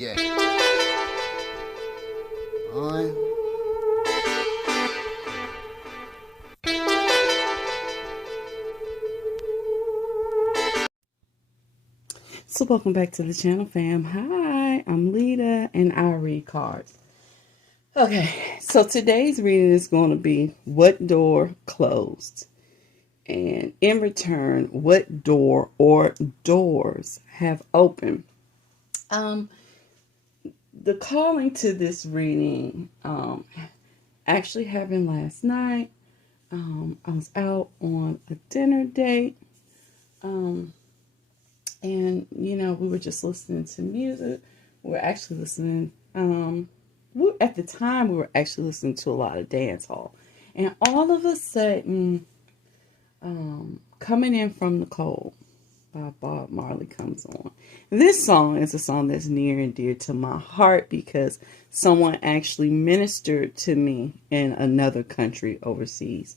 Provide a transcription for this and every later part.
Yeah. On. So welcome back to the channel, fam. Hi, I'm Lita and I read cards. Okay, so today's reading is going to be what door closed, and in return, what door or doors have opened. Um, the calling to this reading actually happened last night. I was out on a dinner date. And we were just listening to music. We were actually listening. At the time, we were actually listening to a lot of dance hall, and all of a sudden, "Coming In From the Cold" by Bob Marley comes on. This song is a song that's near and dear to my heart because someone actually ministered to me in another country overseas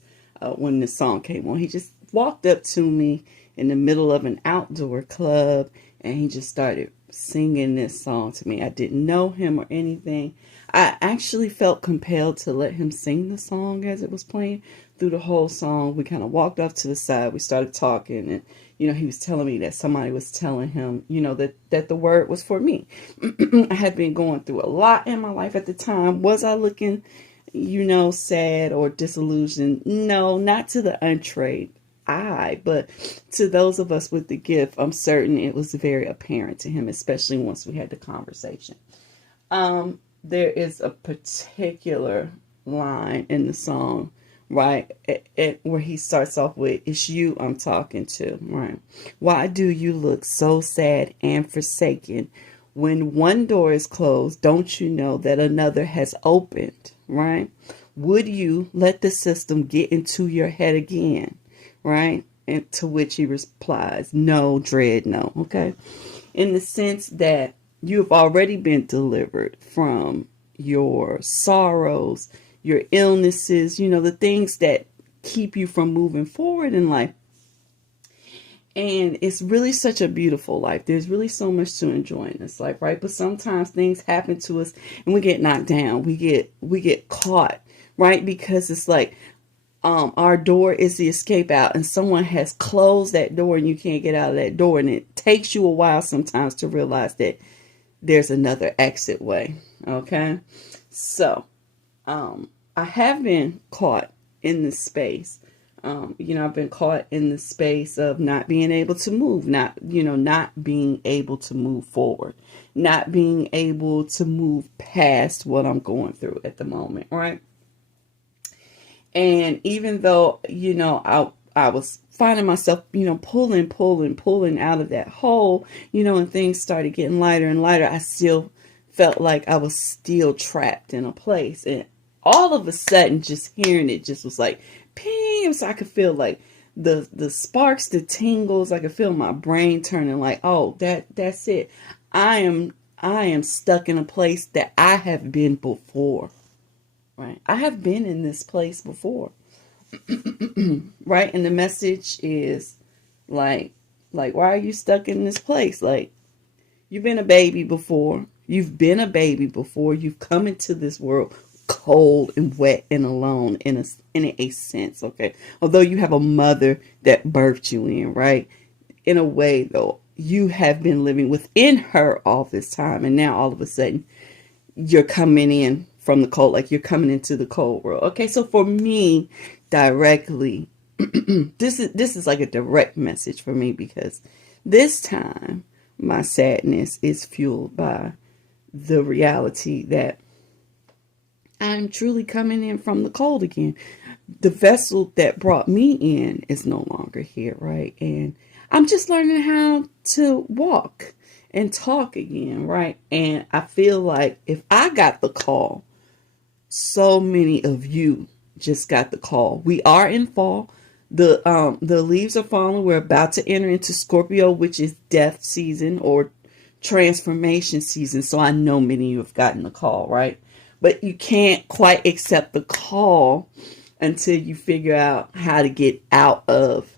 when this song came on. He just walked up to me in the middle of an outdoor club and he just started singing this song to me. I didn't know him or anything. I actually felt compelled to let him sing the song as it was playing. Through the whole song, we kind of walked off to the side. We started talking, and he was telling me that somebody was telling him, that the word was for me. I had been going through a lot in my life at the time. Was I looking, sad or disillusioned? No, not to the untrained eye, but to those of us with the gift, I'm certain it was very apparent to him, especially once we had the conversation. There is a particular line in the song, right, where he starts off with, "It's you I'm talking to," right? "Why do you look so sad and forsaken? When one door is closed, don't you know that another has opened," right? "Would you let the system get into your head again?" Right? And to which he replies, "No, dread, no." Okay. In the sense that you have already been delivered from your sorrows, your illnesses, the things that keep you from moving forward in life. And it's really such a beautiful life. There's really so much to enjoy in this life, right? But sometimes things happen to us and we get knocked down. We get caught, right? Because it's like, our door is the escape out and someone has closed that door and you can't get out of that door, and it takes you a while sometimes to realize that there's another exit way. Okay, so I have been caught in this space. I've been caught in the space of not being able to move, not being able to move forward, not being able to move past what I'm going through at the moment, right? And even though, I was finding myself, pulling out of that hole, and things started getting lighter and lighter, I still felt like I was still trapped in a place. And all of a sudden, just hearing it just was like, ping. So I could feel like the sparks, the tingles. I could feel my brain turning like, oh, that's it. I am stuck in a place that I have been before. Right. I have been in this place before. Right. And the message is like, why are you stuck in this place? Like, you've been a baby before. You've been a baby before. You've come into this world cold and wet and alone in a sense. Okay. Although you have a mother that birthed you in, right? In a way, though, you have been living within her all this time. And now all of a sudden you're coming in from the cold, like you're coming into the cold world. Okay, so for me, directly, this is like a direct message for me, because this time my sadness is fueled by the reality that I'm truly coming in from the cold again. The vessel that brought me in is no longer here, right? And I'm just learning how to walk and talk again, right? And I feel like if I got the call, so many of you just got the call. We are in fall. The leaves are falling. We're about to enter into Scorpio, which is death season or transformation season. So I know many of you have gotten the call, right? But you can't quite accept the call until you figure out how to get out of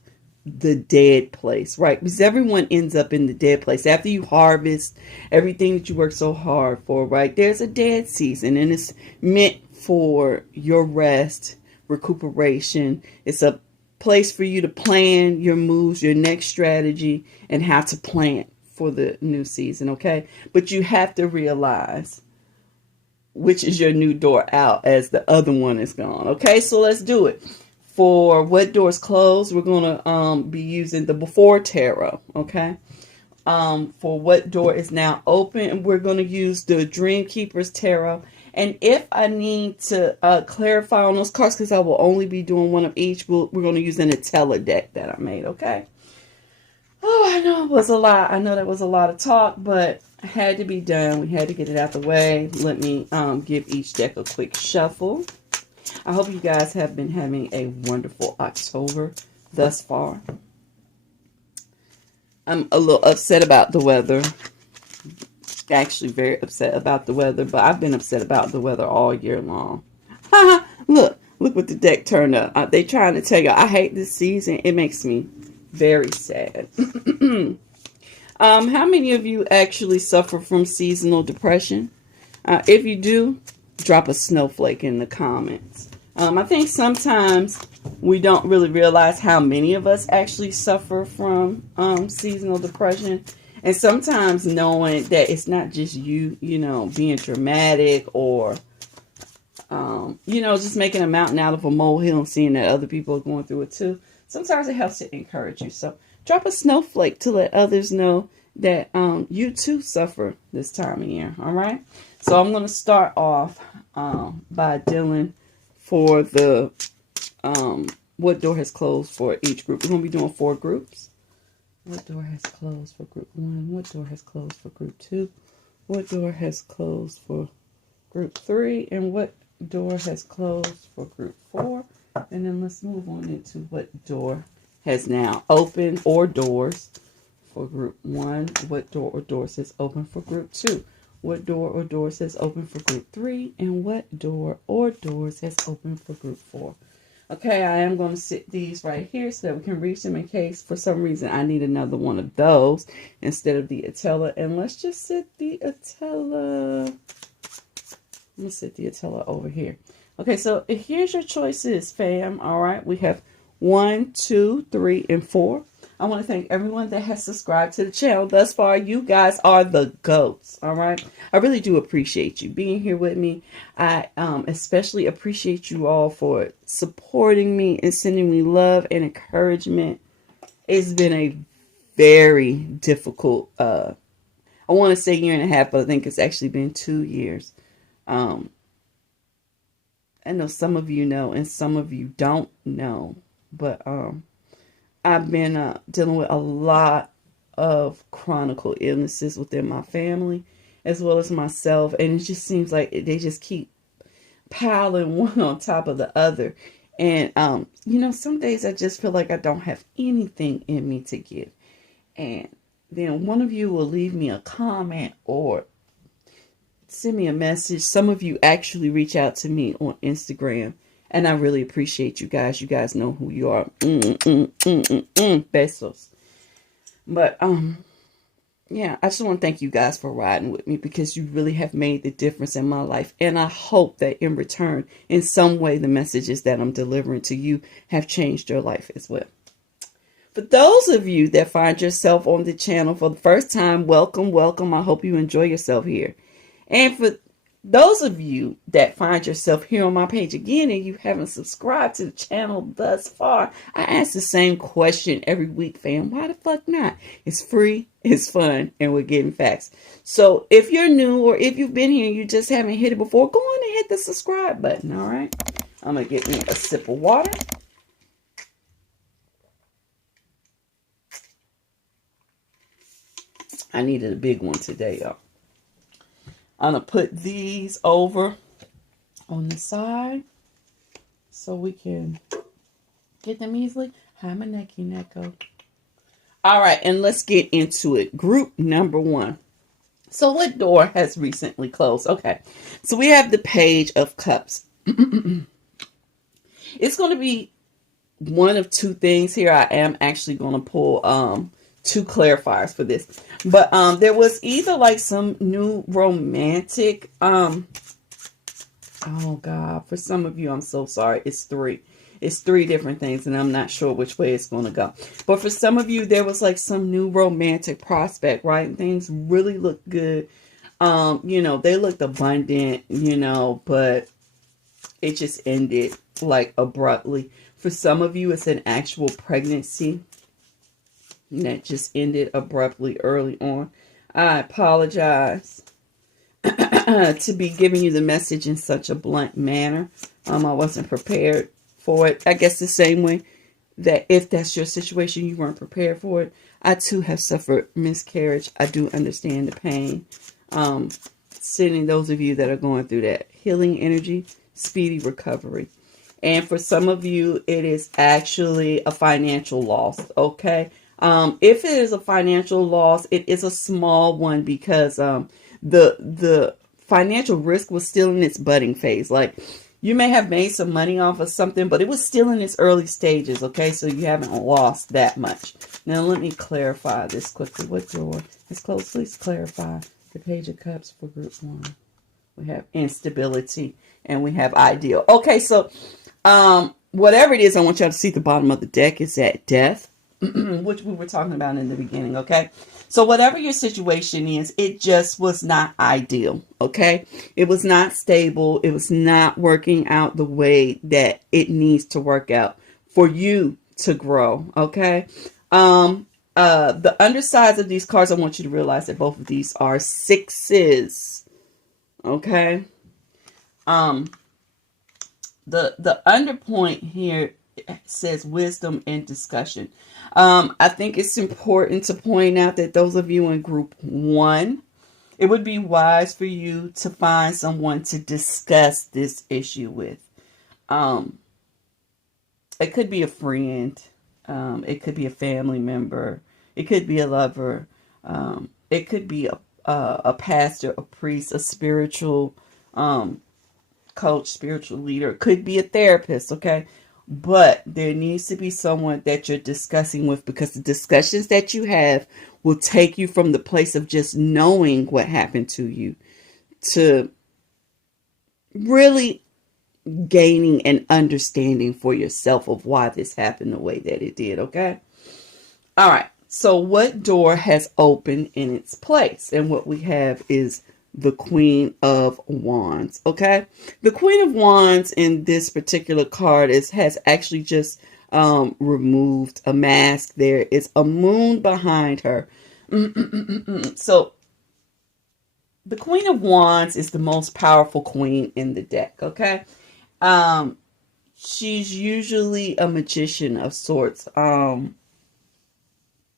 the dead place, right? Because everyone ends up in the dead place after you harvest everything that you work so hard for, right? There's a dead season, and it's meant for your rest, recuperation. It's a place for you to plan your moves, your next strategy, and how to plant for the new season, okay? But you have to realize which is your new door out as the other one is gone, okay? So let's do it. For what doors closed, we're going to be using the Before Tarot, okay? For what door is now open, we're going to use the Dream Keepers Tarot. And if I need to clarify on those cards, because I will only be doing one of each, we're going to use an Atella deck that I made, okay? Oh, I know it was a lot. I know that was a lot of talk, but it had to be done. We had to get it out the way. Let me give each deck a quick shuffle. I hope you guys have been having a wonderful October thus far. I'm a little upset about the weather. Actually very upset about the weather, but I've been upset about the weather all year long. Look what the deck turned up. They trying to tell you I hate this season. It makes me very sad. How many of you actually suffer from seasonal depression? If you do, drop a snowflake in the comments. I think sometimes we don't really realize how many of us actually suffer from seasonal depression. And sometimes knowing that it's not just you, being dramatic or, just making a mountain out of a molehill and seeing that other people are going through it too. Sometimes it helps to encourage you. So drop a snowflake to let others know that you too suffer this time of year. All right. So I'm going to start off by dealing for the what door has closed for each group. We're going to be doing 4 groups. What door has closed for group 1? What door has closed for group 2? What door has closed for group 3? And what door has closed for group 4? And then let's move on into what door has now opened or doors for group 1. What door or doors is open for group 2? What door or doors has open for group 3? And what door or doors has open for group 4? Okay, I am going to sit these right here so that we can reach them in case for some reason I need another one of those instead of the Atella. And let's just sit the Atella. I'm going to sit the Atella over here. Okay, so here's your choices, fam. All right, we have 1, 2, 3, and 4. I want to thank everyone that has subscribed to the channel thus far. You guys are the GOATs, all right? I really do appreciate you being here with me. I especially appreciate you all for supporting me and sending me love and encouragement. It's been a very difficult, I want to say 1.5 years, but I think it's actually been 2 years. I know some of you know and some of you don't know, but I've been dealing with a lot of chronic illnesses within my family as well as myself, and it just seems like they just keep piling one on top of the other. And some days I just feel like I don't have anything in me to give, and then one of you will leave me a comment or send me a message. Some of you actually reach out to me on Instagram, and I really appreciate you guys. You guys know who you are. Besos. But yeah, I just want to thank you guys for riding with me, because you really have made the difference in my life. And I hope that in return, in some way, the messages that I'm delivering to you have changed your life as well. For those of you that find yourself on the channel for the first time, welcome, welcome. I hope you enjoy yourself here. And for those of you that find yourself here on my page again and you haven't subscribed to the channel thus far, I ask the same question every week, fam. Why the fuck not? It's free, it's fun, and we're getting facts. So if you're new or if you've been here and you just haven't hit it before, go on and hit the subscribe button, all right? I'm going to get me a sip of water. I needed a big one today, y'all. I'm going to put these over on the side so we can get them easily. Hi, my necky necko. All right, and let's get into it. Group number 1. So what door has recently closed? Okay, so we have the Page of Cups. It's going to be one of two things here. I am actually going to pull two clarifiers for this. But there was either like some new romantic oh God, for some of you, I'm so sorry. It's three. It's three different things, and I'm not sure which way it's going to go. But for some of you, there was like some new romantic prospect, right? And things really looked good. You know, they looked abundant, you know, but it just ended like abruptly. For some of you, it's an actual pregnancy that just ended abruptly early on. I apologize to be giving you the message in such a blunt manner. I wasn't prepared for it. I guess the same way that if that's your situation, you weren't prepared for it. I too have suffered miscarriage. I do understand the pain. Sending those of you that are going through that healing energy, speedy recovery. And for some of you, it is actually a financial loss. Okay. If it is a financial loss, it is a small one because the financial risk was still in its budding phase. Like, you may have made some money off of something, but it was still in its early stages. Okay, so you haven't lost that much. Now let me clarify this quickly. What door is closed? Please clarify. The Page of Cups for group 1. We have instability and we have ideal. Okay, so whatever it is, I want y'all to see the bottom of the deck is at death, which we were talking about in the beginning. Okay, so whatever your situation is, it just was not ideal. Okay, it was not stable. It was not working out the way that it needs to work out for you to grow. Okay. The undersides of these cards, I want you to realize that both of these are sixes. Okay. The underpoint here says wisdom and discussion. I think it's important to point out that those of you in group 1, it would be wise for you to find someone to discuss this issue with. It could be a friend. It could be a family member. It could be a lover. It could be a pastor, a priest, a spiritual coach, spiritual leader. It could be a therapist, okay? But there needs to be someone that you're discussing with, because the discussions that you have will take you from the place of just knowing what happened to you to really gaining an understanding for yourself of why this happened the way that it did, okay? All right. So what door has opened in its place? And what we have is the Queen of Wands, okay? The Queen of Wands in this particular card has actually just removed a mask. There is a moon behind her. So the Queen of Wands is the most powerful queen in the deck, okay? She's usually a magician of sorts.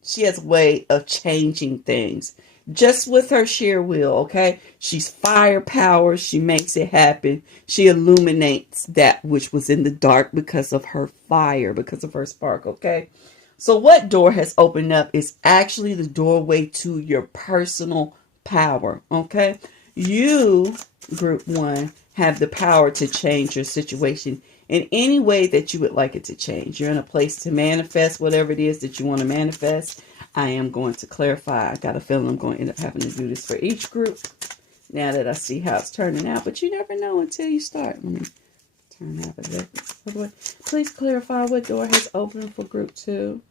She has a way of changing things just with her sheer will, okay? She's firepower. She makes it happen. She illuminates that which was in the dark because of her fire, because of her spark, okay? So what door has opened up is actually the doorway to your personal power, okay? You, group 1, have the power to change your situation in any way that you would like it to change. You're in a place to manifest whatever it is that you want to manifest. I am going to clarify. I got a feeling I'm going to end up having to do this for each group now that I see how it's turning out. But you never know until you start. Let me turn that back. Please clarify what door has opened for group 2.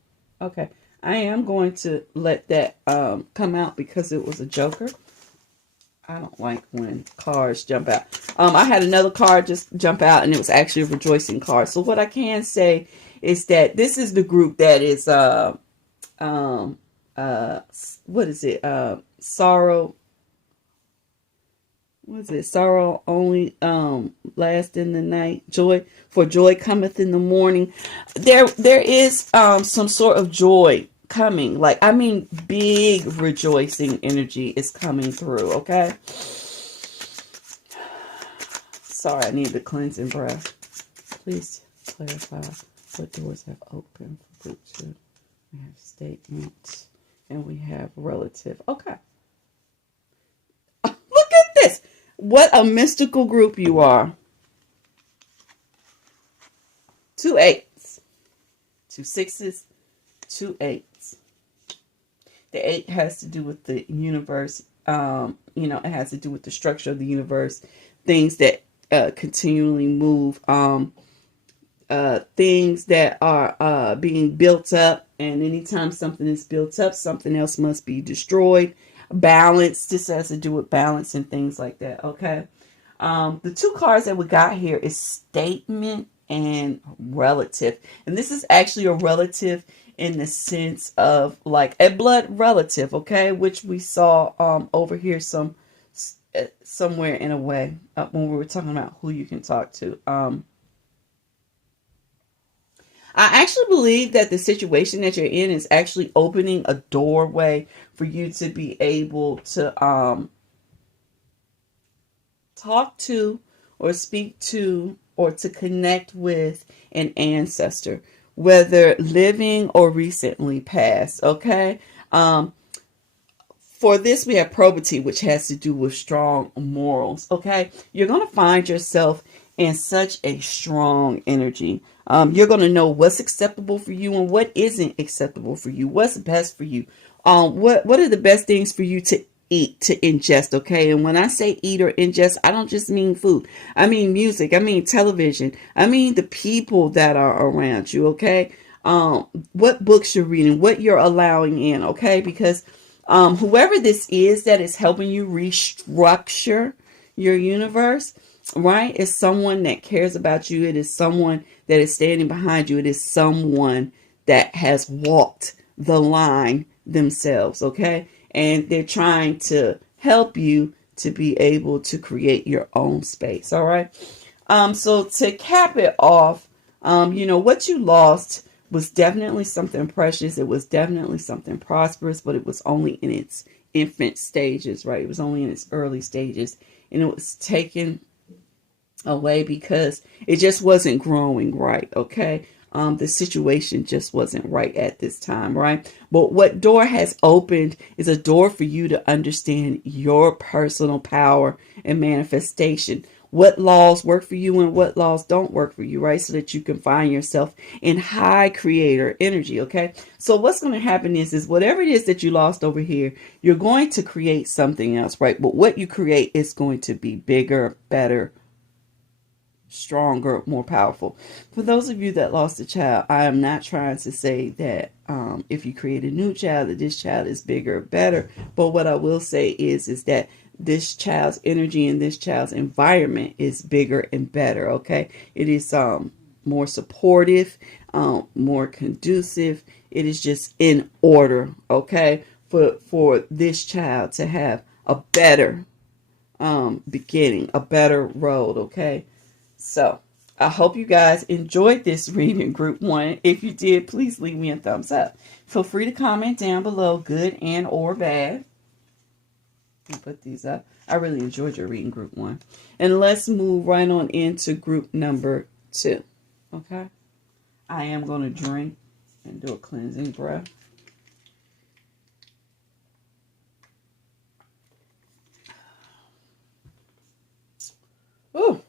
Okay. I am going to let that come out because it was a joker. I don't like when cards jump out. I had another card just jump out, and it was actually a rejoicing card. So what I can say is that this is the group that is what is it? Sorrow. What is it? Sorrow only last in the night. Joy, for joy cometh in the morning. There is some sort of joy coming. Like, I mean, big rejoicing energy is coming through, okay? Sorry, I need the cleansing breath. Please clarify what doors have opened for group 2. We have statement and we have relative. Okay. Look at this. What a mystical group you are. 2 8s. 2 sixes, 2 eights. The 8 has to do with the universe. You know, it has to do with the structure of the universe, things that continually move, things that are being built up. And anytime something is built up, something else must be destroyed. Balance. This has to do with balance and things like that. Okay. The 2 cards that we got here is statement and relative. And this is actually a relative in the sense of like a blood relative, okay, which we saw over here somewhere in a way when we were talking about who you can talk to. I actually believe that the situation that you're in is actually opening a doorway for you to be able to talk to or speak to or to connect with an ancestor, whether living or recently passed. Okay. For this, we have probity, which has to do with strong morals. Okay. You're going to find yourself in such a strong energy. You're going to know what's acceptable for you and what isn't acceptable for you. What's best for you. What are the best things for you to eat, to ingest, okay? And when I say eat or ingest, I don't just mean food. I mean music. I mean television. I mean the people that are around you, okay? What books you're reading, what you're allowing in, okay? Because whoever this is that is helping you restructure your universe, right, is someone that cares about you. It is someone that is standing behind you. It is someone that has walked the line themselves, okay? And they're trying to help you to be able to create your own space, all right? So to cap it off, you know, what you lost was definitely something precious. It was definitely something prosperous, but it was only in its infant stages, right? It was only in its early stages, and it was taken away because it just wasn't growing right, okay? The situation just wasn't right at this time, right? But what door has opened is a door for you to understand your personal power and manifestation. What laws work for you and what laws don't work for you, right? So that you can find yourself in high creator energy, okay? So what's going to happen is whatever it is that you lost over here, you're going to create something else, right? But what you create is going to be bigger, better, stronger, more powerful. For those of you that lost a child, I am not trying to say that if you create a new child, that this child is bigger, better. But what I will say is that this child's energy and this child's environment is bigger and better. Okay, it is more supportive, more conducive. It is just in order. Okay, for this child to have a better beginning, a better road. Okay. So, I hope you guys enjoyed this reading, Group 1. If you did, please leave me a thumbs up. Feel free to comment down below, good and or bad. I'll put these up. I really enjoyed your reading, Group 1. And let's move right on into Group number 2. Okay? I am going to drink and do a cleansing breath. Ooh.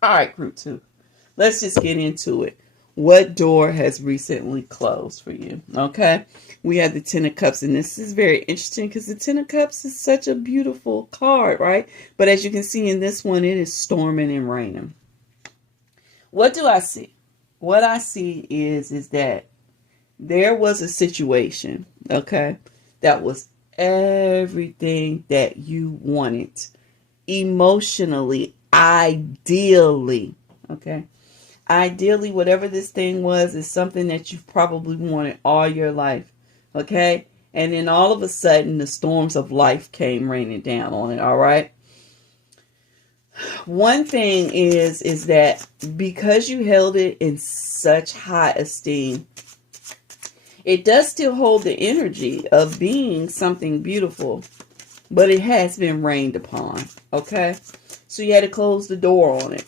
All right, Group 2. Let's just get into it. What door has recently closed for you? Okay. We have the Ten of Cups, and this is very interesting because the Ten of Cups is such a beautiful card, right? But as you can see in this one, it is storming and raining. What do I see? What I see is that there was a situation, okay, that was everything that you wanted emotionally, ideally, okay? Ideally, whatever this thing was is something that you've probably wanted all your life, okay? And then all of a sudden, the storms of life came raining down on it, all right? One thing is that because you held it in such high esteem, it does still hold the energy of being something beautiful, but it has been rained upon, okay? So you had to close the door on it.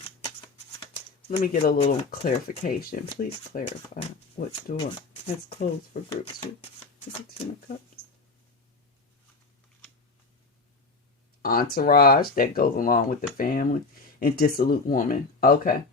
Let me get a little clarification. Please clarify what door has closed for Group 2. Is it Ten of Cups? Entourage, that goes along with the family. And dissolute woman. Okay.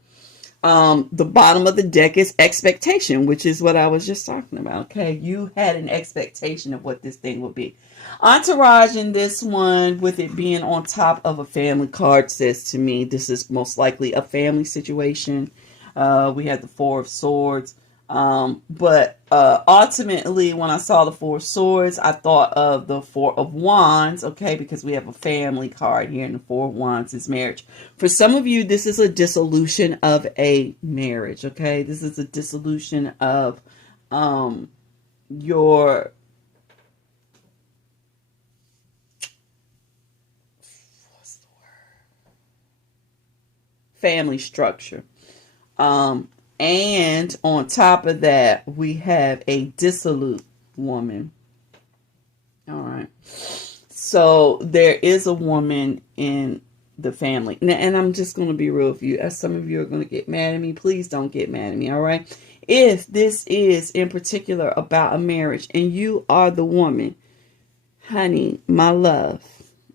The bottom of the deck is expectation, which is what I was just talking about. Okay, you had an expectation of what this thing would be. Entourage in this one, with it being on top of a family card, says to me this is most likely a family situation. We had the Four of Swords. But ultimately, when I saw the Four of Swords, I thought of the Four of Wands, okay, because we have a family card here, and the Four of Wands is marriage. For some of you, this is a dissolution of a marriage, okay? This is a dissolution of your family structure. And on top of that, we have a dissolute woman. All right. So there is a woman in the family. And I'm just going to be real with you. As some of you are going to get mad at me, please don't get mad at me. All right. If this is in particular about a marriage and you are the woman, honey, my love.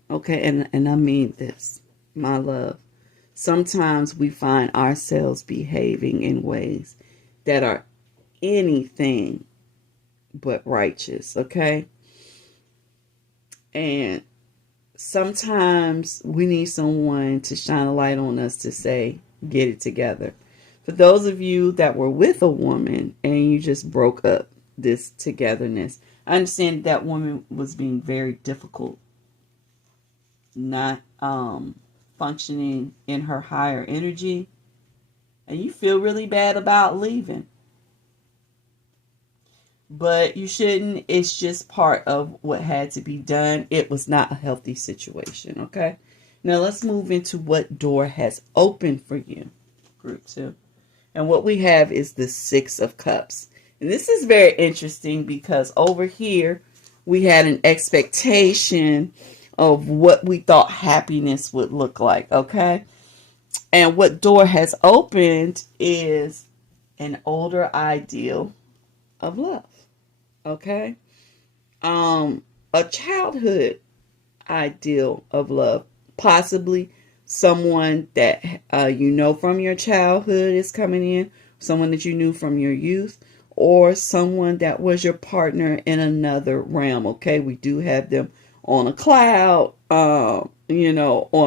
Okay. And I mean this, my love. Sometimes we find ourselves behaving in ways that are anything but righteous, okay? And sometimes we need someone to shine a light on us to say, get it together. For those of you that were with a woman and you just broke up this togetherness, I understand that woman was being very difficult, not functioning in her higher energy, and you feel really bad about leaving. But you shouldn't. It's just part of what had to be done. It was not a healthy situation, okay? Now let's move into what door has opened for you, group 2. And what we have is the Six of Cups. And this is very interesting because over here we had an expectation of what we thought happiness would look like, okay? And what door has opened is an older ideal of love, okay? A childhood ideal of love, possibly someone that you know from your childhood is coming in, someone that you knew from your youth, or someone that was your partner in another realm, okay? We do have them on a cloud, on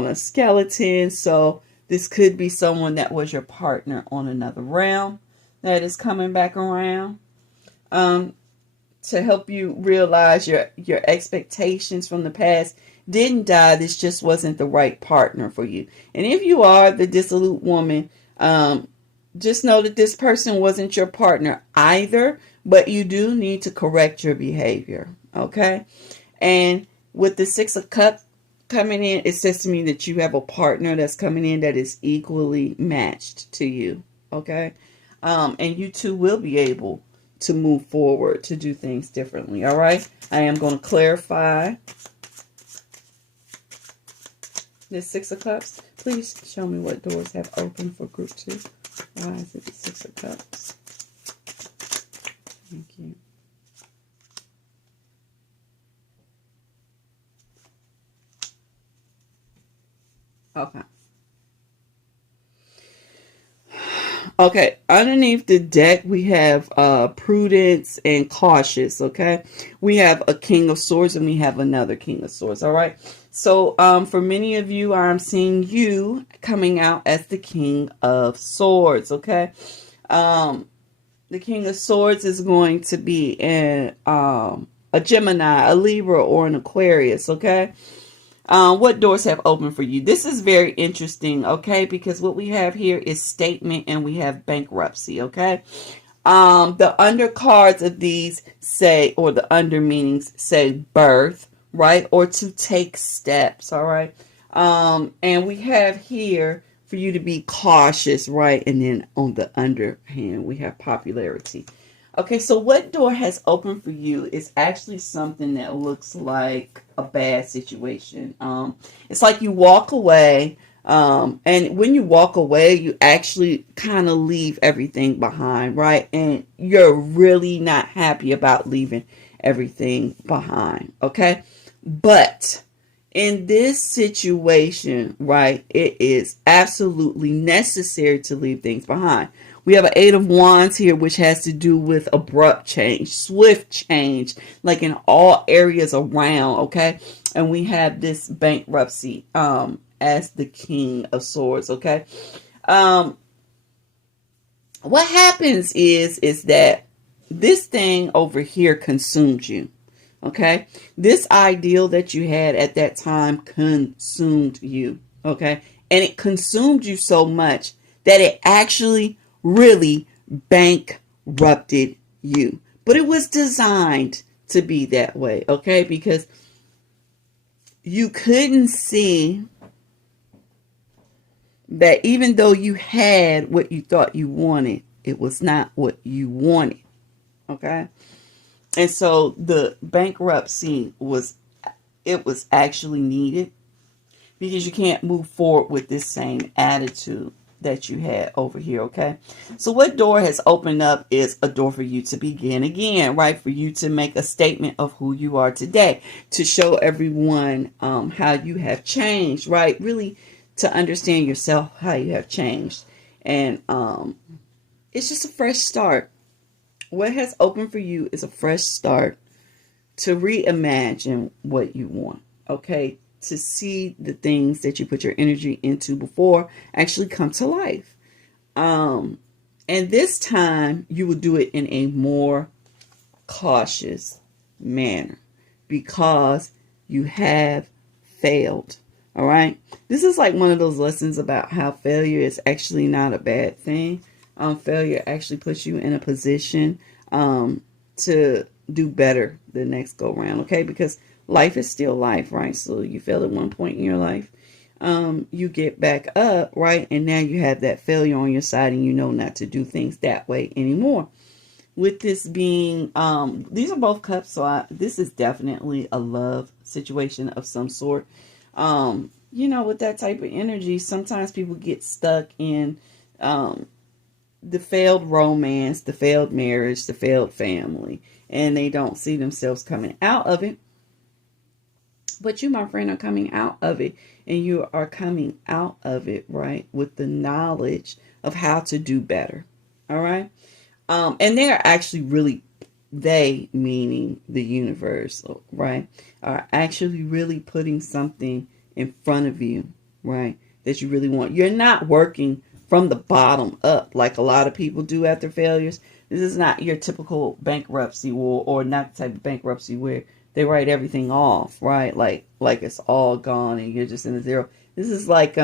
a skeleton. So this could be someone that was your partner on another realm that is coming back around to help you realize your expectations from the past didn't die. This just wasn't the right partner for you. And if you are the dissolute woman, just know that this person wasn't your partner either, but you do need to correct your behavior, okay? And with the Six of Cups coming in, it says to me that you have a partner that's coming in that is equally matched to you, okay? And you two will be able to move forward to do things differently, all right? I am going to clarify this Six of Cups. Please show me what doors have opened for group 2. Why is it the Six of Cups? Thank you. Okay. Okay, underneath the deck, we have prudence and cautious, okay? We have a King of Swords and we have another King of Swords, all right? So for many of you, I'm seeing you coming out as the King of Swords, okay? The King of Swords is going to be a Gemini, a Libra, or an Aquarius, okay? What doors have opened for you? This is very interesting, okay? Because what we have here is statement and we have bankruptcy, okay? The undercards of these say, or the under meanings say birth, right? Or to take steps, all right? And we have here for you to be cautious, right? And then on the underhand, we have popularity. Okay, so what door has opened for you is actually something that looks like a bad situation. It's like you walk away, and when you walk away, you actually kind of leave everything behind, right? And you're really not happy about leaving everything behind, okay? But In this situation, right, it is absolutely necessary to leave things behind. We have an Eight of Wands here, which has to do with abrupt change, swift change, like in all areas around, okay? And we have this bankruptcy as the King of Swords, okay? What happens is that this thing over here consumes you. Okay, this ideal that you had at that time consumed you. Okay, and it consumed you so much that it actually really bankrupted you. But it was designed to be that way. Okay, because you couldn't see that even though you had what you thought you wanted, it was not what you wanted. Okay. And so the bankruptcy was actually needed because you can't move forward with this same attitude that you had over here, okay? So what door has opened up is a door for you to begin again, right? For you to make a statement of who you are today, to show everyone how you have changed, right? Really to understand yourself, how you have changed. And it's just a fresh start. What has opened for you is a fresh start to reimagine what you want, okay? To see the things that you put your energy into before actually come to life. And this time you will do it in a more cautious manner because you have failed, all right? This is like one of those lessons about how failure is actually not a bad thing. Failure actually puts you in a position to do better the next go round, okay? Because life is still life, right? So you fail at one point in your life, you get back up, right? And now you have that failure on your side and you know not to do things that way anymore. With this being, these are both cups, so this is definitely a love situation of some sort. You know, with that type of energy, sometimes people get stuck in the failed romance, the failed marriage, the failed family, and they don't see themselves coming out of it. But you, my friend, are coming out of it, and you are coming out of it, right, with the knowledge of how to do better. All right. And they're actually really, they meaning the universe, right, are actually really putting something in front of you, right, that you really want. You're not working from the bottom up like a lot of people do after failures. This is not your typical bankruptcy or not the type of bankruptcy where they write everything off, right? Like it's all gone and you're just in a zero. This is like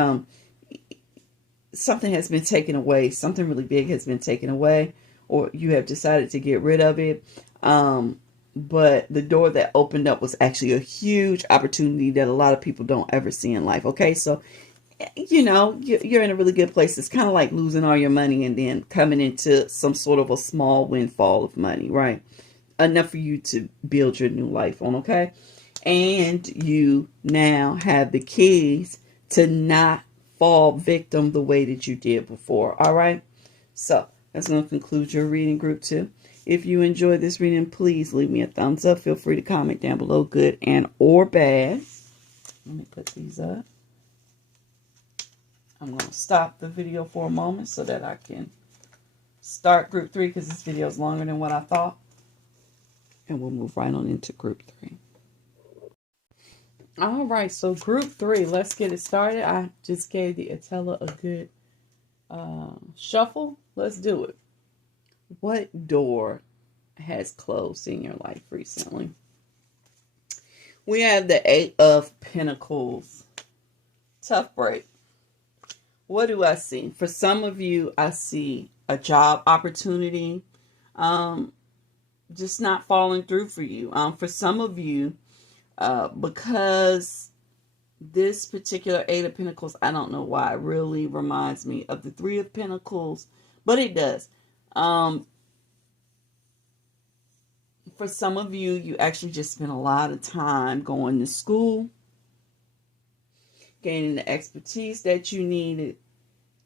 something has been taken away. Something really big has been taken away, or you have decided to get rid of it. But the door that opened up was actually a huge opportunity that a lot of people don't ever see in life. Okay, so you know, you're in a really good place. It's kind of like losing all your money and then coming into some sort of a small windfall of money, right? Enough for you to build your new life on, okay? And you now have the keys to not fall victim the way that you did before, all right? So that's going to conclude your reading, group 2. If you enjoyed this reading, please leave me a thumbs up. Feel free to comment down below, good and or bad. Let me put these up. I'm going to stop the video for a moment so that I can start group 3 because this video is longer than what I thought. And we'll move right on into group 3. All right, so group 3, let's get it started. I just gave the Atella a good shuffle. Let's do it. What door has closed in your life recently? We have the 8 of Pentacles. Tough break. What do I see? For some of you, I see a job opportunity just not falling through for you. For some of you, because this particular 8 of Pentacles, I don't know why, it really reminds me of the 3 of Pentacles, but it does. For some of you, you actually just spend a lot of time going to school, gaining the expertise that you needed,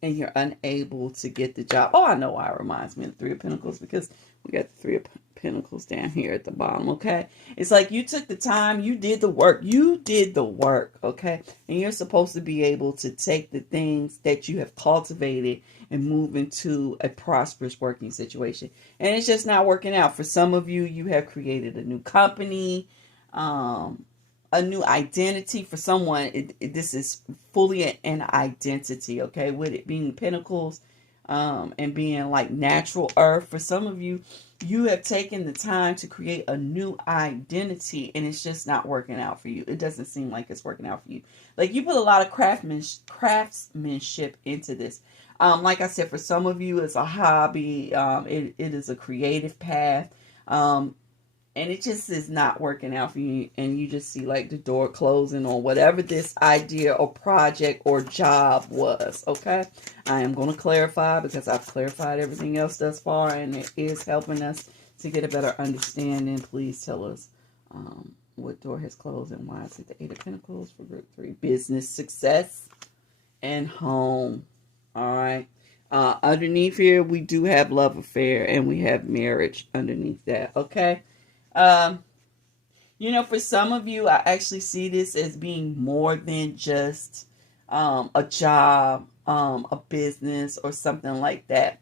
and you're unable to get the job. Oh, I know why it reminds me of the 3 of Pentacles, because We got the Three of Pentacles down here at the bottom, okay? It's like you took the time, you did the work. You did the work, okay? And you're supposed to be able to take the things that you have cultivated and move into a prosperous working situation. And it's just not working out. For some of you, you have created a new company, a new identity. For someone, this is fully an identity, okay? With it being Pentacles, and being like natural earth. For some of you, you have taken the time to create a new identity, and it's just not working out for you. It doesn't seem like it's working out for you. Like you put a lot of craftsmanship into this. Like I said, for some of you, it's a hobby. It is a creative path. And it just is not working out for you. And you just see like the door closing on whatever this idea or project or job was. Okay. I am going to clarify because I've clarified everything else thus far. And it is helping us to get a better understanding. Please tell us what door has closed and why is it the Eight of Pentacles for group 3. Business success and home. All right. Underneath here, we do have love affair and we have marriage underneath that. Okay. You know, for some of you, I actually see this as being more than just a job, a business, or something like that.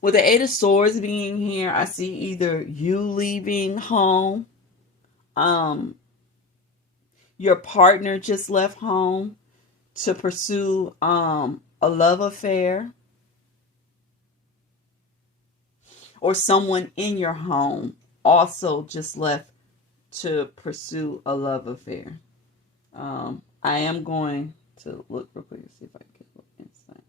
With the Eight of Swords being here, I see either you leaving home, your partner just left home to pursue a love affair, or someone in your home also just left to pursue a love affair. I am going to look real quick and see if I can get a little insight.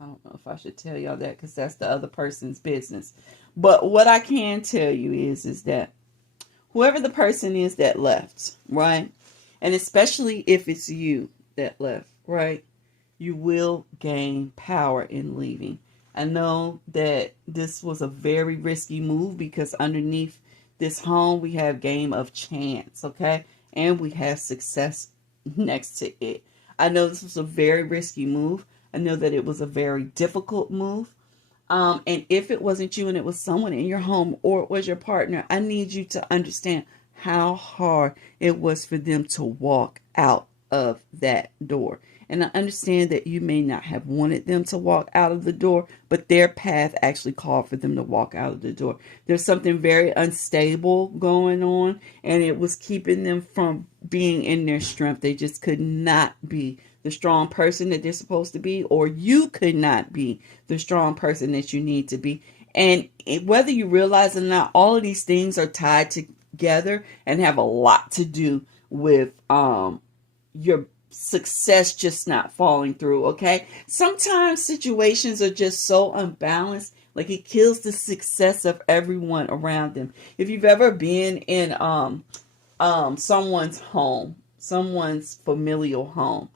I don't know if I should tell y'all that because that's the other person's business. But what I can tell you is that whoever the person is that left, right? And especially if it's you that left, right? You will gain power in leaving. I know that this was a very risky move because underneath this home, we have game of chance, okay? And we have success next to it. I know this was a very risky move. I know that it was a very difficult move. And if it wasn't you and it was someone in your home or it was your partner, I need you to understand how hard it was for them to walk out of that door. And I understand that you may not have wanted them to walk out of the door, but their path actually called for them to walk out of the door. There's something very unstable going on, and it was keeping them from being in their strength. They just could not be the strong person that they're supposed to be, or you could not be the strong person that you need to be. And whether you realize it or not, all of these things are tied together and have a lot to do with your success just not falling through, okay? Sometimes situations are just so unbalanced, like it kills the success of everyone around them. If you've ever been in someone's home, someone's familial home,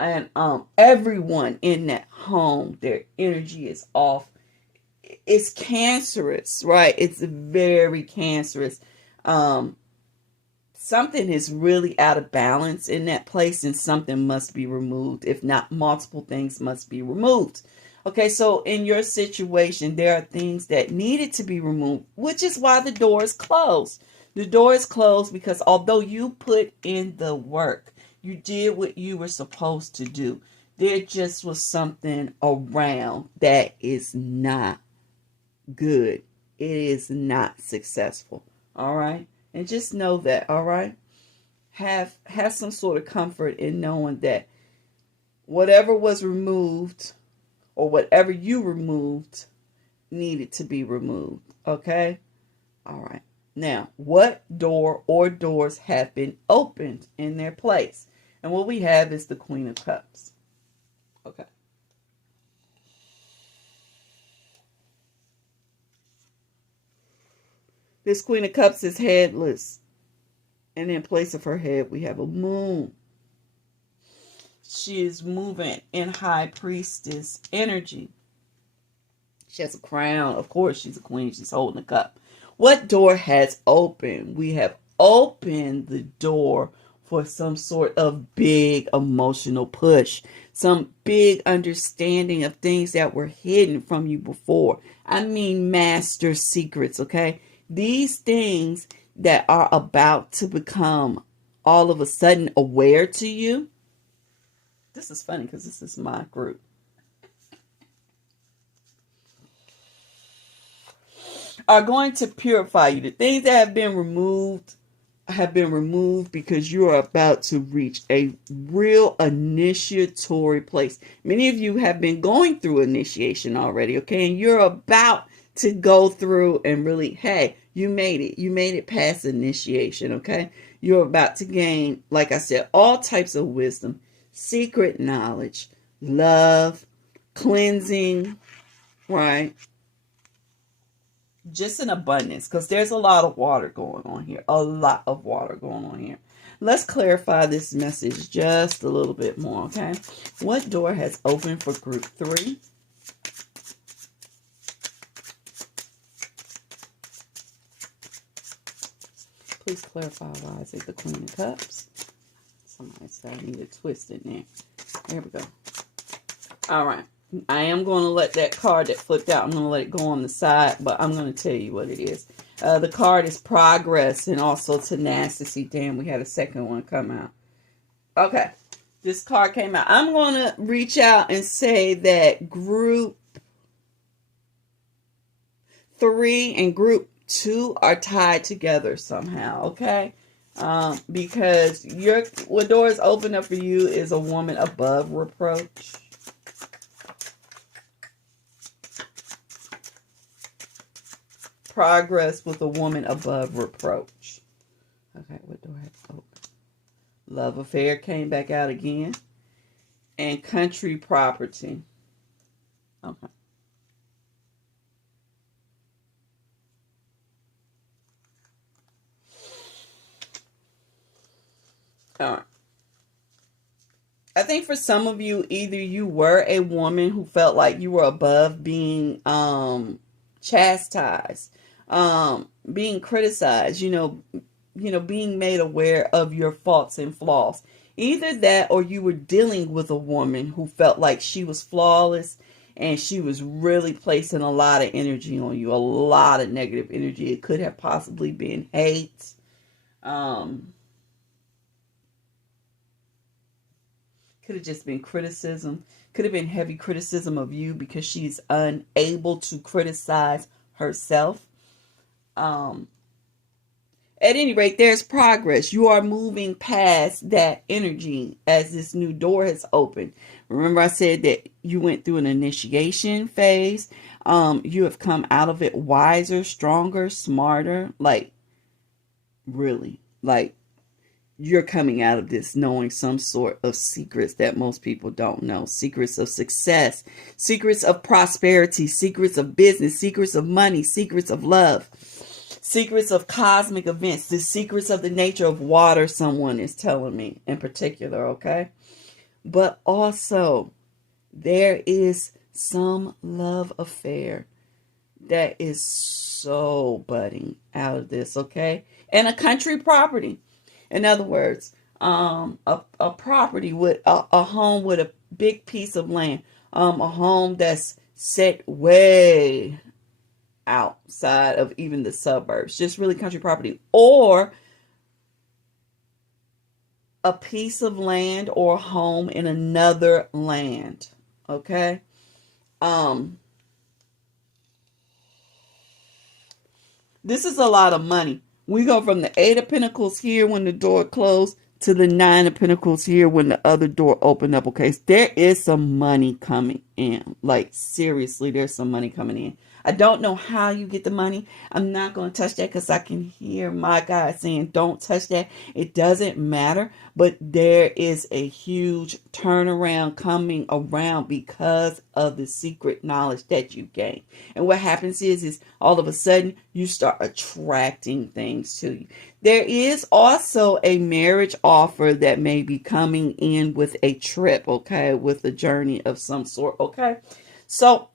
and everyone in that home, their energy is off. It's cancerous, right? It's very cancerous. Something is really out of balance in that place and something must be removed. If not, multiple things must be removed. Okay, so in your situation, there are things that needed to be removed, which is why the door is closed. The door is closed because although you put in the work, you did what you were supposed to do, there just was something around that is not good. It is not successful. All right. And just know that, all right? Have some sort of comfort in knowing that whatever was removed or whatever you removed needed to be removed, okay? All right. Now, what door or doors have been opened in their place? And what we have is the Queen of Cups. Okay. This Queen of Cups is headless. And in place of her head, we have a moon. She is moving in High Priestess energy. She has a crown. Of course, she's a queen. She's holding a cup. What door has opened? We have opened the door for some sort of big emotional push, some big understanding of things that were hidden from you before. I mean, master secrets, okay? These things that are about to become all of a sudden aware to you. This is funny because this is my group. Are going to purify you. The things that have been removed because you are about to reach a real initiatory place. Many of you have been going through initiation already, okay? And you're about to go through and really, hey, you made it. You made it past initiation, okay? You're about to gain, like I said, all types of wisdom, secret knowledge, love, cleansing, right? Just in abundance, because there's a lot of water going on here. A lot of water going on here. Let's clarify this message just a little bit more, okay? What door has opened for group 3? Please clarify why is it the Queen of Cups? Somebody said I need a twist in there. There we go. All right. I am going to let that card that flipped out, I'm going to let it go on the side, but I'm going to tell you what it is. The card is progress and also tenacity. Damn, we had a second one come out. Okay, this card came out. I'm going to reach out and say that group 3 and group 2 are tied together somehow, okay? Because what door is open up for you is a woman above reproach. Progress with a woman above reproach. Okay, what door has open? Love affair came back out again. And country property. Okay. All right. I think for some of you, either you were a woman who felt like you were above being chastised, being criticized, being made aware of your faults and flaws. Either that or you were dealing with a woman who felt like she was flawless and she was really placing a lot of energy on you, a lot of negative energy. It could have possibly been hate. Could have just been criticism. Could have been heavy criticism of you because she's unable to criticize herself. At any rate, there's progress. You are moving past that energy as this new door has opened. Remember I said that you went through an initiation phase. You have come out of it wiser, stronger, smarter. Like, really. Like, you're coming out of this knowing some sort of secrets that most people don't know. Secrets of success. Secrets of prosperity. Secrets of business. Secrets of money. Secrets of love. Secrets of cosmic events, the secrets of the nature of water, someone is telling me in particular, okay? But also, there is some love affair that is so budding out of this, okay? And a country property. In other words, a property with a home with a big piece of land, a home that's set way outside of even the suburbs, just really country property, or a piece of land or home in another land. Okay. This is a lot of money. We go from the 8 of Pentacles here when the door closed to the 9 of Pentacles here when the other door opened up. Okay, so there is some money coming in. Like, seriously, there's some money coming in. I don't know how you get the money. I'm not going to touch that because I can hear my God saying, don't touch that. It doesn't matter. But there is a huge turnaround coming around because of the secret knowledge that you gain. And what happens is all of a sudden you start attracting things to you. There is also a marriage offer that may be coming in with a trip, okay, with a journey of some sort, okay? So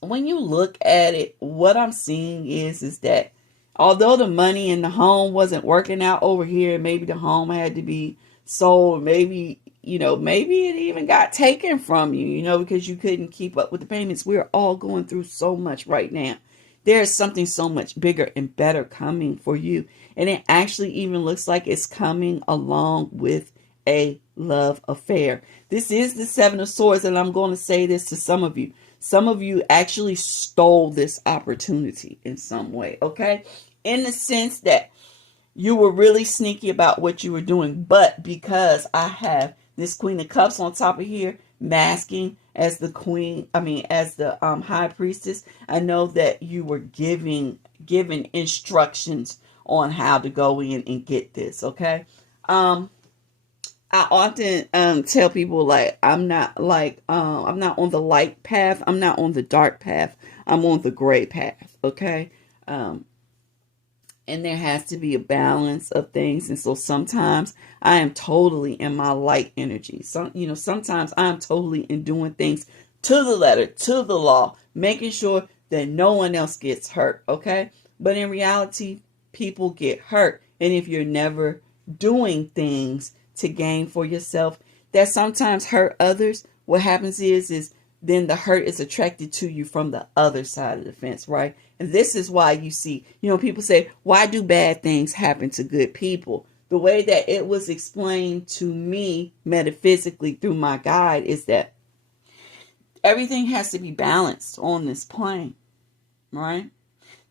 when you look at it, what I'm seeing is that Although the money in the home wasn't working out over here, maybe the home had to be sold, maybe, maybe it even got taken from you, because you couldn't keep up with the payments. We're all going through so much right now. There's something so much bigger and better coming for you. And it actually even looks like it's coming along with a love affair. This is the Seven of Swords, and I'm going to say this to some of you. Some of you actually stole this opportunity in some way, okay? In the sense that you were really sneaky about what you were doing, but because I have this Queen of Cups on top of here, masking as the as the High Priestess, I know that you were given instructions on how to go in and get this, okay? I often tell people, like, I'm not on the light path, I'm not on the dark path, I'm on the gray path, okay? And there has to be a balance of things. And so sometimes I am totally in my light energy. Sometimes I'm totally in doing things to the letter, to the law, making sure that no one else gets hurt. Okay. But in reality, people get hurt. And if you're never doing things to gain for yourself that sometimes hurt others, what happens is then the hurt is attracted to you from the other side of the fence, right? And this is why you see, people say, why do bad things happen to good people? The way that it was explained to me metaphysically through my guide is that everything has to be balanced on this plane, right?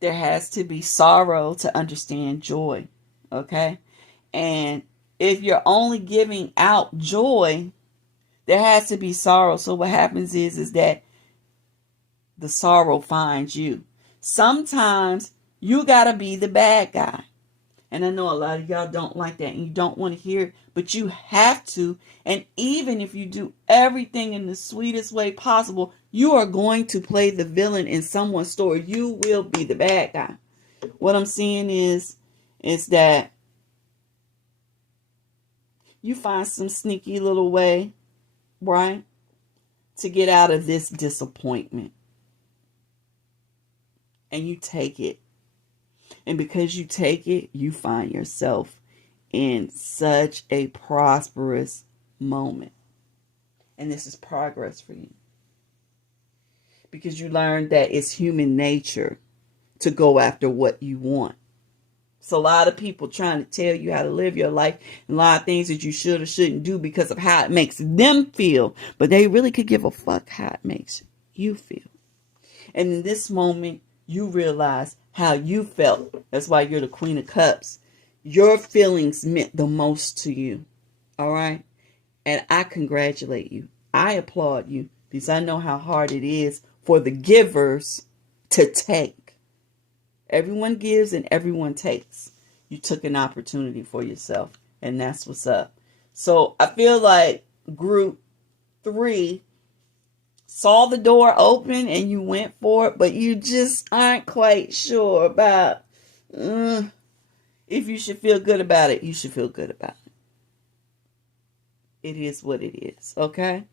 There has to be sorrow to understand joy, okay? And if you're only giving out joy, there has to be sorrow. So what happens is that the sorrow finds you. Sometimes you got to be the bad guy. And I know a lot of y'all don't like that and you don't want to hear it, but you have to. And even if you do everything in the sweetest way possible, you are going to play the villain in someone's story. You will be the bad guy. What I'm seeing is that you find some sneaky little way, right, to get out of this disappointment. And you take it. And because you take it, you find yourself in such a prosperous moment. And this is progress for you. Because you learn that it's human nature to go after what you want. So a lot of people trying to tell you how to live your life, and a lot of things that you should or shouldn't do because of how it makes them feel. But they really could give a fuck how it makes you feel. And in this moment, you realize how you felt. That's why you're the Queen of Cups. Your feelings meant the most to you. All right? And I congratulate you. I applaud you because I know how hard it is for the givers to take. Everyone gives and everyone takes. You took an opportunity for yourself. And that's what's up. So I feel like group 3 saw the door open and you went for it, but you just aren't quite sure about if you should feel good about it. You should feel good about it. It is what it is, okay?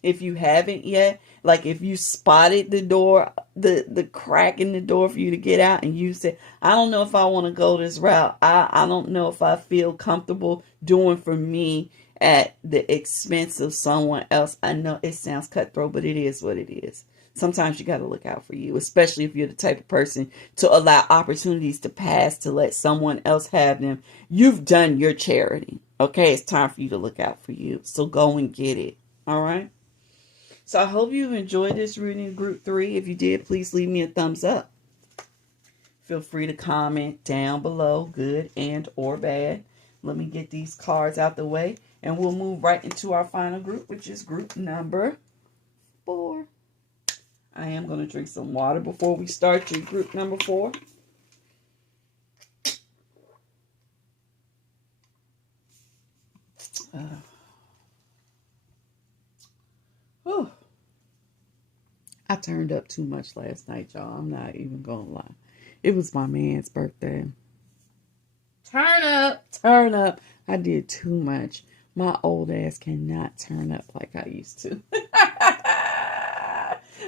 If you haven't yet, like if you spotted the door, the crack in the door for you to get out, and you said, I don't know if I want to go this route. I don't know if I feel comfortable doing for me at the expense of someone else. I know it sounds cutthroat, but it is what it is. Sometimes you got to look out for you, especially if you're the type of person to allow opportunities to pass to let someone else have them. You've done your charity. Okay, it's time for you to look out for you. So go and get it. All right. So I hope you've enjoyed this reading, group 3. If you did, please leave me a thumbs up. Feel free to comment down below, good and or bad. Let me get these cards out the way, and we'll move right into our final group, which is group number 4. I am going to drink some water before we start your group number 4. I turned up too much last night, y'all. I'm not even going to lie. It was my man's birthday. Turn up. Turn up. I did too much. My old ass cannot turn up like I used to.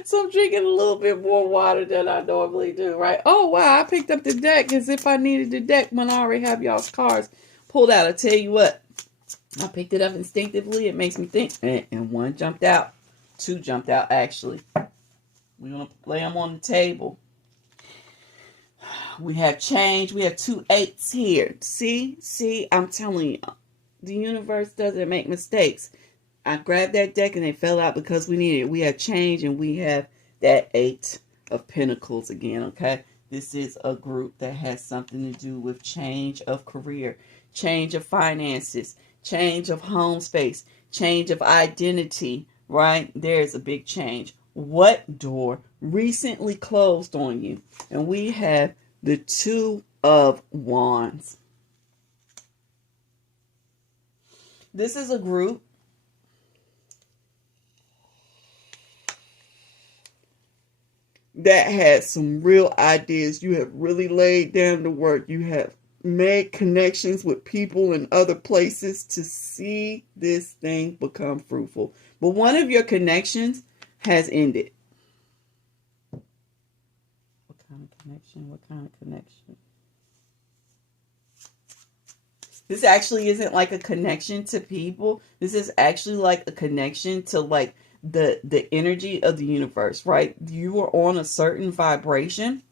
So I'm drinking a little bit more water than I normally do, right? Oh, wow, I picked up the deck as if I needed the deck when I already have y'all's cards pulled out. I tell you what, I picked it up instinctively. It makes me think. And one jumped out. Two jumped out, actually. We're going to lay them on the table. We have change. We have 2 8s here. See, I'm telling you, the universe doesn't make mistakes. I grabbed that deck and they fell out because we needed it. We have change and we have that 8 of Pentacles again, okay? This is a group that has something to do with change of career, change of finances, change of home space, change of identity, right? There's a big change. What door recently closed on you? And we have the 2 of Wands. This is a group that had some real ideas. You have really laid down the work. You have made connections with people in other places to see this thing become fruitful. But one of your connections has ended. What kind of connection? What kind of connection? This actually isn't like a connection to people. This is actually like a connection to like the energy of the universe, right? You were on a certain vibration,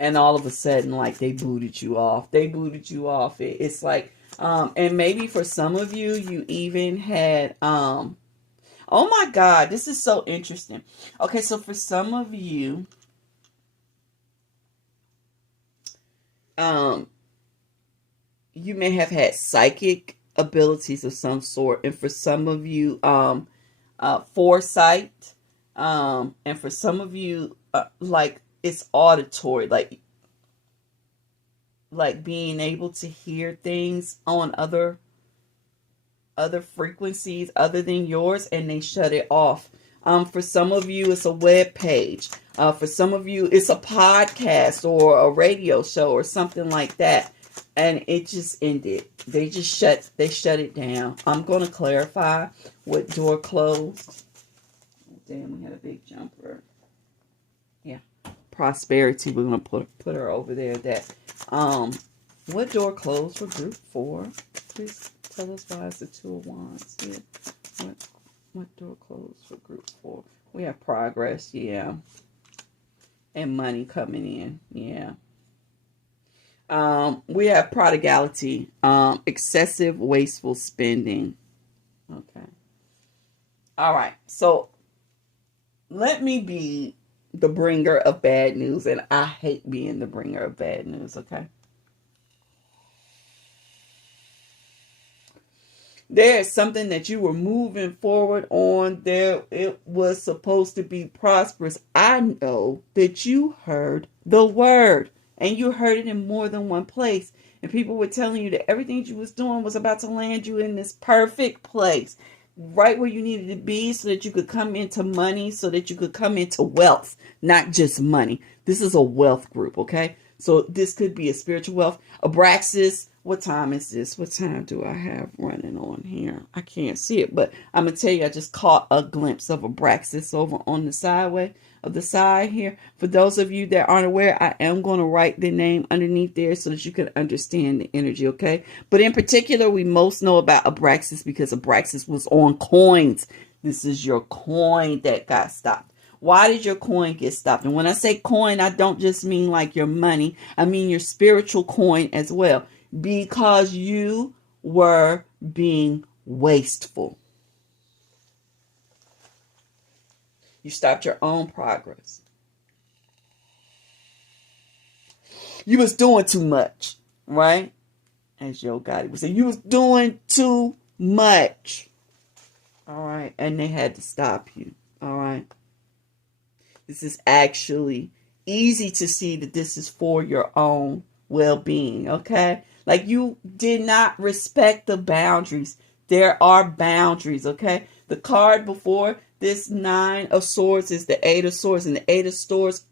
and all of a sudden, like, they booted you off. They booted you off. It's like, and maybe for some of you, you even had, oh my God, this is so interesting. Okay, so for some of you, you may have had psychic abilities of some sort, and for some of you, foresight, and for some of you, like, it's auditory, like being able to hear things on other frequencies other than yours, and they shut it off. For some of you, it's a web page. For some of you, it's a podcast or a radio show or something like that. And it just ended. They shut it down. I'm going to clarify what door closed. Oh, damn, we had a big jumper. Yeah. Prosperity. We're going to put her over there. That what door closed for group 4? Please tell us why it's the 2 of Wands here. What door closed for group 4? We have progress, yeah. And money coming in, yeah. We have prodigality, excessive wasteful spending. Okay. All right. So let me be the bringer of bad news, and I hate being the bringer of bad news, okay? There is something that you were moving forward on. It was supposed to be prosperous. I know that you heard the word, and you heard it in more than one place. And people were telling you that everything you was doing was about to land you in this perfect place, right where you needed to be, so that you could come into money, so that you could come into wealth, not just money. This is a wealth group, okay? So this could be a spiritual wealth. Abraxas. What time is this? What time do I have running on here? I can't see it, but I'm going to tell you, I just caught a glimpse of Abraxas over on the side here. For those of you that aren't aware, I am going to write the name underneath there so that you can understand the energy, okay? But in particular, we most know about Abraxas because Abraxas was on coins. This is your coin that got stopped. Why did your coin get stopped? And when I say coin, I don't just mean like your money. I mean your spiritual coin as well. Because you were being wasteful. You stopped your own progress. You was doing too much, right? As Yo Gotti would say, you was doing too much. All right. And they had to stop you. All right. This is actually easy to see that this is for your own well-being, okay? Like, you did not respect the boundaries. There are boundaries, okay? The card before this 9 of Swords is the 8 of Swords, and the 8 of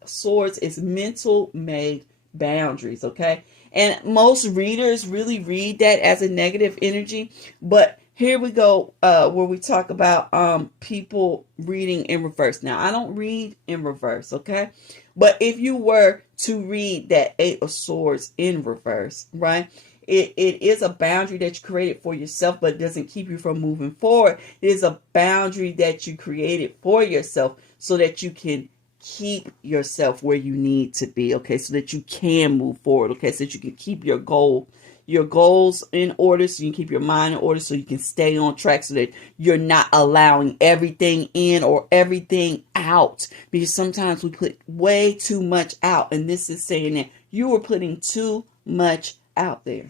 Swords is mental-made boundaries, okay? And most readers really read that as a negative energy, but Here we go, where we talk about people reading in reverse. Now, I don't read in reverse, okay? But if you were to read that Eight of Swords in reverse, right? It is a boundary that you created for yourself, but it doesn't keep you from moving forward. It is a boundary that you created for yourself so that you can keep yourself where you need to be, okay? So that you can move forward, okay? So that you can keep your goals in order, so you can keep your mind in order, so you can stay on track, so that you're not allowing everything in or everything out, because sometimes we put way too much out, and this is saying that you were putting too much out there,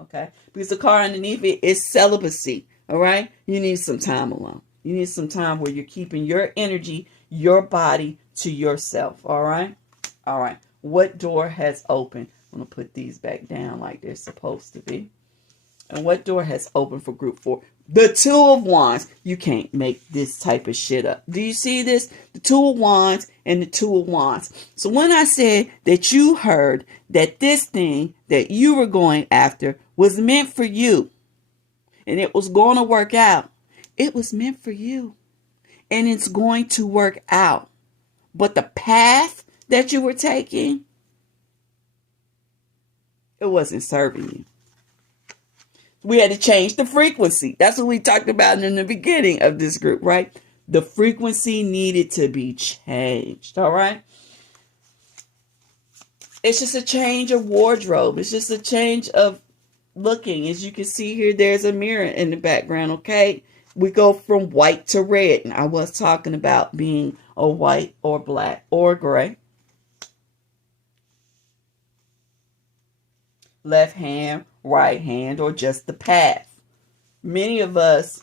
okay? Because the card underneath it is celibacy. All right, you need some time alone. You need some time where you're keeping your energy, your body to yourself. All right, what door has opened? I'm going to put these back down like they're supposed to be. And what door has opened for group 4? The Two of Wands. You can't make this type of shit up. Do you see this? The Two of Wands and the Two of Wands. So when I said that you heard that this thing that you were going after was meant for you, and it was going to work out, it was meant for you. And it's going to work out. But the path that you were taking, it wasn't serving you. We had to change the frequency. That's what we talked about in the beginning of this group, right? The frequency needed to be changed, all right? It's just a change of wardrobe. It's just a change of looking. As you can see here, there's a mirror in the background, okay? We go from white to red. And I was talking about being a white or black or gray. Left hand, right hand, or just the path. Many of us,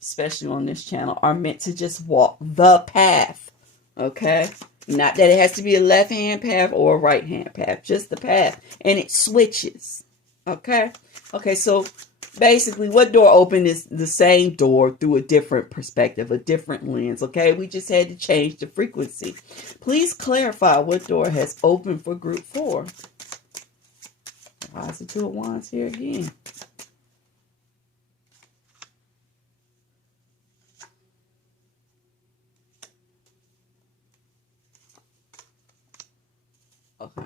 especially on this channel, are meant to just walk the path, okay? Not that it has to be a left hand path or a right hand path, just the path. And it switches, okay? Okay, so basically what door opened is the same door through a different perspective, a different lens, okay? We just had to change the frequency. Please clarify what door has opened for group 4. Why is the Two of Wands here again? Okay.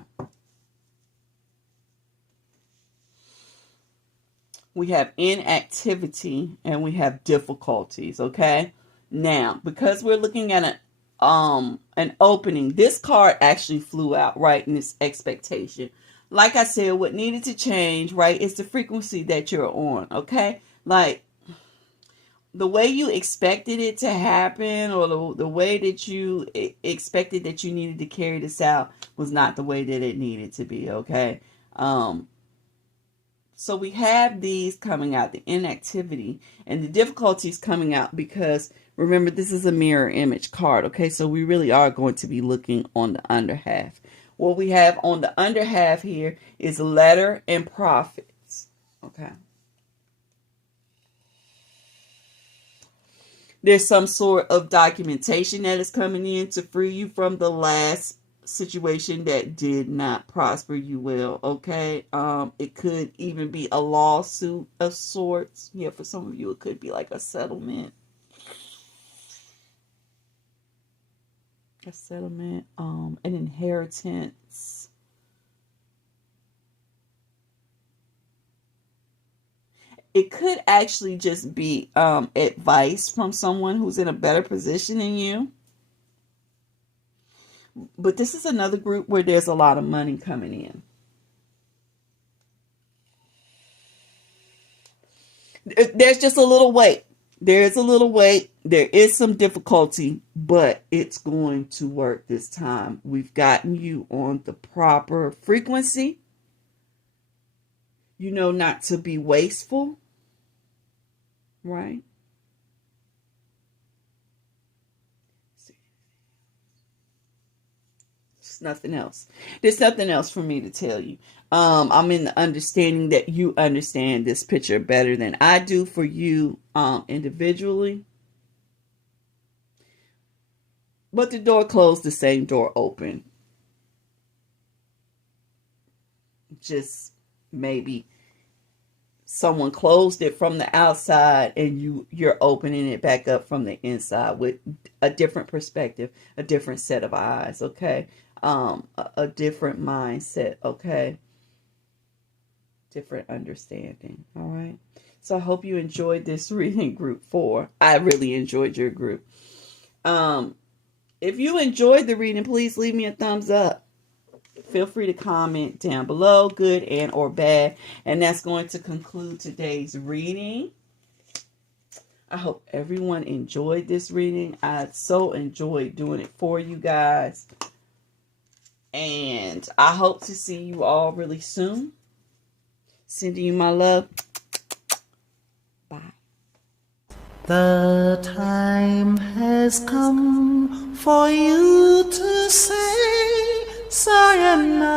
We have inactivity and we have difficulties, okay? Now, because we're looking at an opening, this card actually flew out, right, in this expectation. Like I said, what needed to change, right, is the frequency that you're on, okay? Like, the way you expected it to happen, or the way that you expected that you needed to carry this out was not the way that it needed to be, okay? So we have these coming out, the inactivity and the difficulties coming out, because remember, this is a mirror image card, okay? So we really are going to be looking on the under half. What we have on the under half here is letter and profits, okay? There's some sort of documentation that is coming in to free you from the last situation that did not prosper you well, okay? It could even be a lawsuit of sorts. Yeah, for some of you, it could be like a settlement. An inheritance. It could actually just be advice from someone who's in a better position than you. But this is another group where there's a lot of money coming in. There's just a little wait. There's a little wait. There is some difficulty, but it's going to work this time. We've gotten you on the proper frequency. You know not to be wasteful, right? There's nothing else. There's nothing else for me to tell you. I'm in the understanding that you understand this picture better than I do for you individually. But the door closed, the same door open. Just maybe someone closed it from the outside and you're opening it back up from the inside with a different perspective, a different set of eyes, okay? A different mindset, okay? Different understanding, all right? So I hope you enjoyed this reading, group 4. I really enjoyed your group. If you enjoyed the reading, please leave me a thumbs up. Feel free to comment down below, good and or bad. And that's going to conclude today's reading. I hope everyone enjoyed this reading. I so enjoyed doing it for you guys. And I hope to see you all really soon. Sending you my love. Bye. The time has come for you to say sayonara.